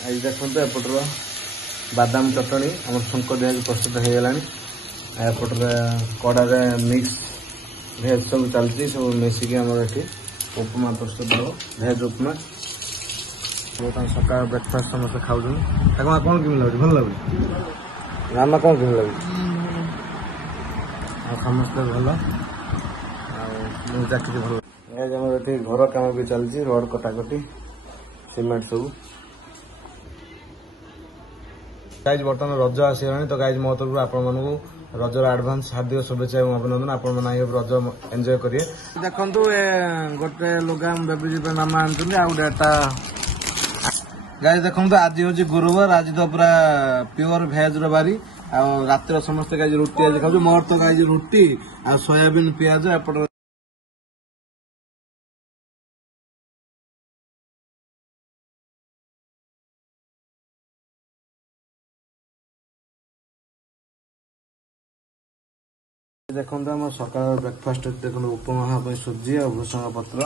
आज देखो एपटर बादाम चटनी आम छुंक दिया प्रस्तुत हो गला एपटे कड़े मिक्स भेज सब चलती सब मिसिकी आम ये उपमा प्रस्तुत हो भेज उपमा सका ब्रेकफास्ट समस्त खाऊ कौन केमी लगे भल लगे मामा कौन केमी लगे समस्ते भल चाकरी भल ये घर काम भी चलती रोड कटाकटी सीमेंट सब गाइज बर्तमान रज आसगला तो गाइज मो तरफ आपण रजर आडभांस हार्दिक शुभेच्छा और अभिनंदन आपण मैंने रज एंजॉय करिए देखु गोटे लुगा बेबी मामा आनी आउटा गाइज देखो आज हूँ गुरुवार आज तो पूरा प्योर भेज बारी रात समस्त गाइज रुटी आज खाऊ मोर तो गाइज रुटी आ सोयाबीन पियाज एपट देखो आम सका ब्रेकफास्ट देखो उपमा हाँ सुजी और भूषंग पत्र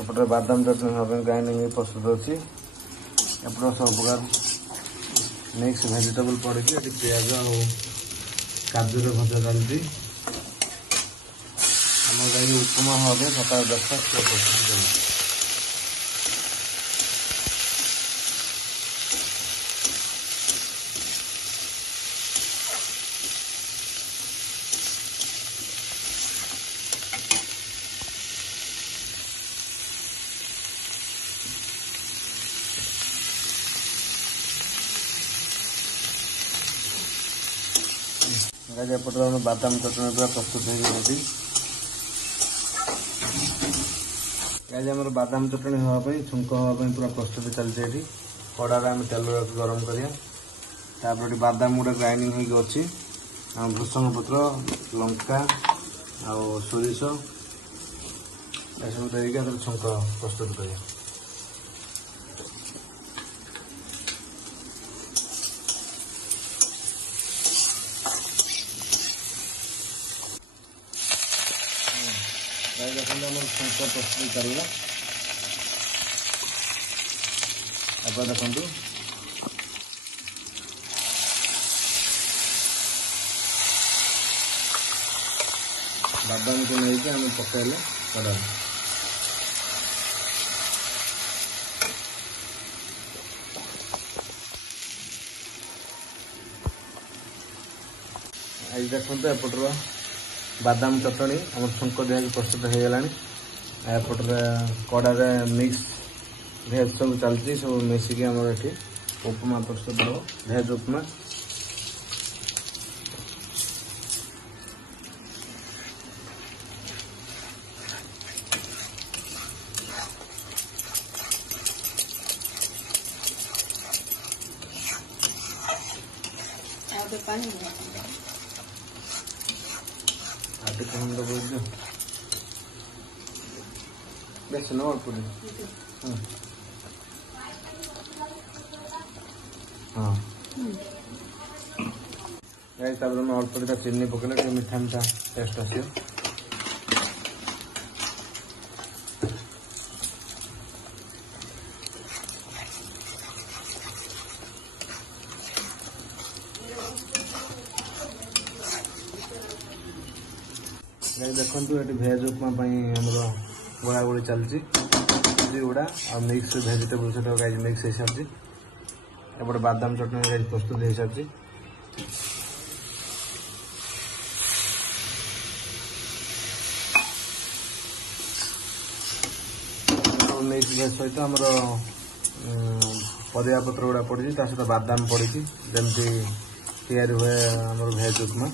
एपटे बादाम चटनी हाँ ग्राइंडिंग प्रस्तुत अच्छी एपटे सब प्रकार मिक्स भेजिटेबल पड़ी पिज और काजू भजा चलती आम गाई उपमा हाँ सका ब्रेकफास्ट प्रस्तुत चलती एपटे बादाम चटनी पूरा प्रस्तुत होती आम बादाम चटनी हाँपाई छुंक हाँपाई पूरा प्रस्तुत चलती ये कड़ारे आम तेल गरम करा बादाम गोटे ग्राइंडिंग होगी अच्छी भूषंग पत्र लंका आ सोरिष सब देके छुंक प्रस्तुत करा देखो छुंक प्रस्तुत चलला देखु बादाम को लेकिन आम पकड़े कड़ा आज देखो एपटर बादाम चटनी आम छुंक दिया प्रस्तुत हो गला एपटे कड़े मिक्स भेज सब चलती सब मिसिकी आम ये उपमा प्रस्तुत हो भेज उपमा बेस न अल्प हाँ अल्प दिटा चीनी पकड़े मीठा मीठा टेस्ट आसो देखु ये भेज उपमा आमर गोला गोली चलती गुड़ा आ मिक्स भेजिटेबल से गाइज मिक्स हो सारी एपटे बादाम चटनी गाइज प्रस्तुत हो सारी मिक्स भेज सहित आमर परिया पत्र गुड़ा पड़ी सहित बादाम पड़ी जमती तैयारी हुए आमर भेज उपमा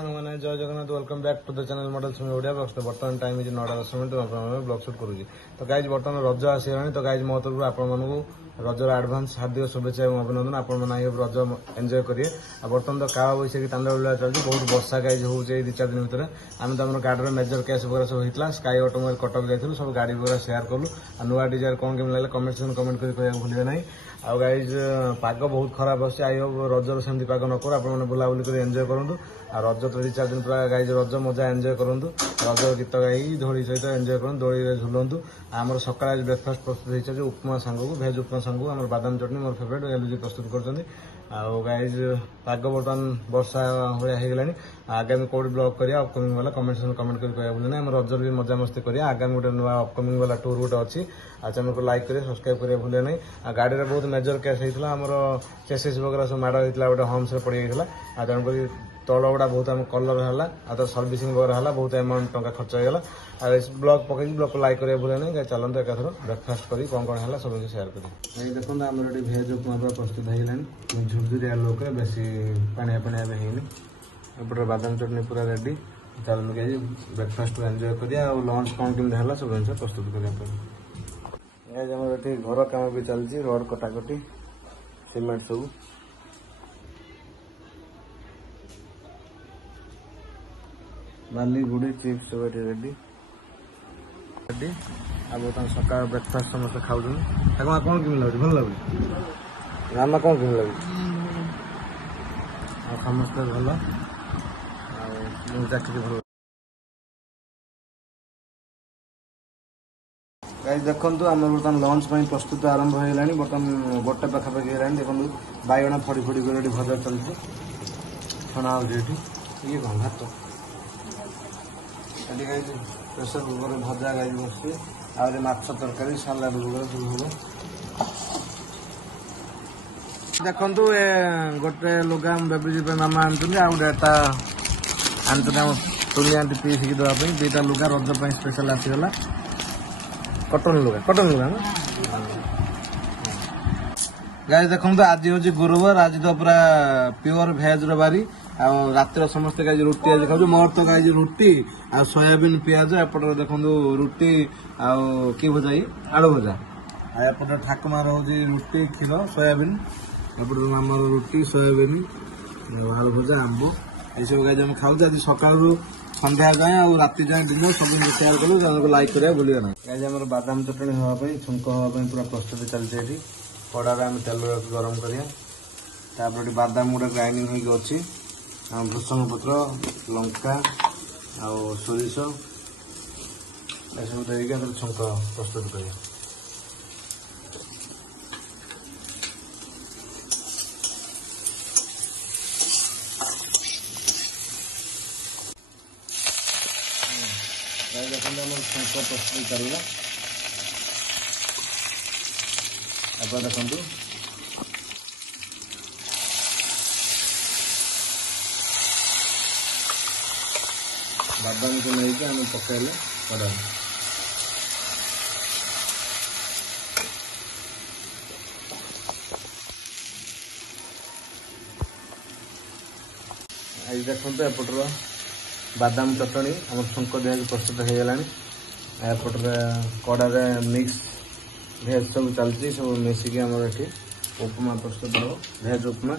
मैंने जय Jagannath welcome back to the channel model Sumi Odia blogs तो बर्तमान टाइम है 9:10 मिनट ब्लॉग शूट करुँगी तो गाइज बर्तमान रज आसगला तो गाइज मो तरफ आपण रजर आडभांस हार्दिक शुभेच्छा और अभिनंदन। आपण रज एंजॉय करिए। बर्तमान तो काला बैशाखी तांडव चलती बहुत वर्षा गाइज हो 2-4 दिन भितर आम तो आम गाड़ी मेजर कैश वगैरह सब होता स्काई ऑटोमोबाइल कटक जाइलु सब गाड़ी वगैरह शेयर कलु नुआ डिजायर कौन केम लगे कमेंट सेक्शन कमेंट कर भूलिए ना। आ गाइज पाग बहुत खराब अच्छे आई होप रजर सेमती पाग न कर आप बुलाबुली कर एंजॉय करूँ। रज तो 2-4 दिन पूरा गाइज रज मजा एंजॉय करूँ। रज गीत गाई दोड़ी सहित एंजॉय करूँ दोड़ी झुलतु। आमर सकाल ब्रेकफास्ट प्रस्तुत हो उपमा सांग को भेज उपमा सांग आम बादाम चटनी मोर फेवरेट एलजी प्रस्तुत कर गाइज पाग बर्तमान वर्षा भाया हो आगामी कौट ब्लॉग करिया अपकमिंग वाला कमेंट सेक्शन कमेंट कर बोले ना रजर भी मजा मस्ती करिया। आगामी गोटे नुआ अपकमिंग वाला टूर गोटे अच्छी आ चैनल को लाइक करिए सब्सक्राइब करिए भूले ना। गाड़ी में बहुत मेजर कैश होता आमर चेसिस वगैरह सब माड़ होता गोटे हम्स पड़ जाता तेणुक तल गुड़ा बहुत आम कलर है तो सर्विसिंग वगैरह है बहुत अमाउंट टका खर्च होगा। ब्लॉग पकई ब्लॉग को लाइक करिए भूले ना चलते एकाथर ब्रेकफास्ट कर कौन है सब सेयार करें। देखो आम भेज उपमा प्रस्तुत होगा झुरझुरिया लोक बेस पानिया पानिया होनी एपटे बादाम चटनी पूरा रेडी चलते कि ब्रेकफास्ट को एंजॉय करिया और लंच कौन केमती है सब जिन प्रस्तुत करते घर काम भी चलती रोड कटाकटी सीमेंट सब बाली गुड़ी चिप्स सब ये रेडी रेडी अब सका ब्रेकफास्ट समस्त खाऊ कौन केमी लगे भल लगे मामा कौन केमी लगे समस्ते भल चाकरी भल गाइस देखु आम बर्तमान लंच प्रस्तुत आरंभ होगा बर्तमान गोटे पाखापाखि है देखो बैगण फड़ी फड़ी कर भजा चलती छणा ये कौन भात प्रेसर कुकर भजा गाई बस माछ तरकारी सालाड वगैरह सब हम देखु गोटे लुगा बेबी मामा आनी आ गोटे आनी तुली आंटी पीस की देवाई दुईटा लुगा रज स्पेशल आसीगला कटन लुगा ना गाइस देखो आज हूँ गुरुवार आज तो पूरा प्योर भेज बारी रात समस्त गाइज रुटी आज खाऊ मोर तो गाइज रुटी आ सोयाबीन पियाज एपटे देखो रुटी कि भजा आलू भजा एपटे ठाकुमार हूँ रुटी क्षीर सोयाबीन एपटे मामर रुटी सोयाबीन आलू भजा आंब ये सब गाइज आम खाऊ आज सका सन्ध्या जाए और राति जाए दिन सब सेयार करूँ लाइक करा भूलिए ना। गाइज आम बादाम चटनी हाँपाई छुंक हाँपाई पूरा प्रस्तुति चलती कड़ारे आम तेल गरम करा बादाम गुड़ा ग्राइंडिंग होगी भृषंग पत्र लंका आउ सोरिष सब देकर छुंक प्रस्तुत करिए। छुंक प्रस्तुत चलला अब देखु बादाम को लेकिन आम पकड़े कड़ा आज देखते एपटर बादाम चटनी आम छुंक दिया प्रस्तुत हो गलानी एपटे कड़ारे मिक्स भेज सब चलती सब मिसिकी आमर ये उपमा प्रस्तुत हो भेज उपमा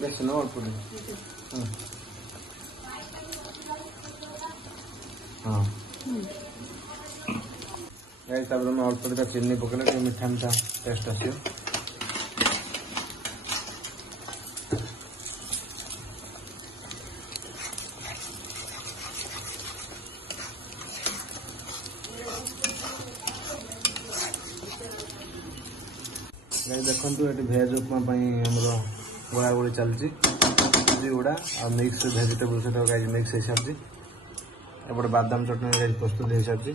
बेस न अल्प हाँ हिसाब से अल्प चीनी पकड़े मीठा मीठा टेस्ट आस देखु ये भेज उपमा गोला गोली चलती गुड़ा आ मिक्स भेजिटेबल सहित गाइज मिक्स हो सारी एपटे बादाम चटनी गाइज प्रस्तुत हो सारी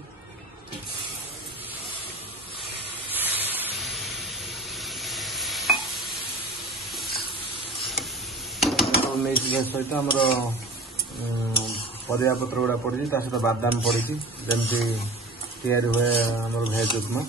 मिक्स भेज सहित आमर परिया पत्र गुड़ा पड़ी सहित बादाम पड़ी जमती तैयारी हुए आम भेज उपमा।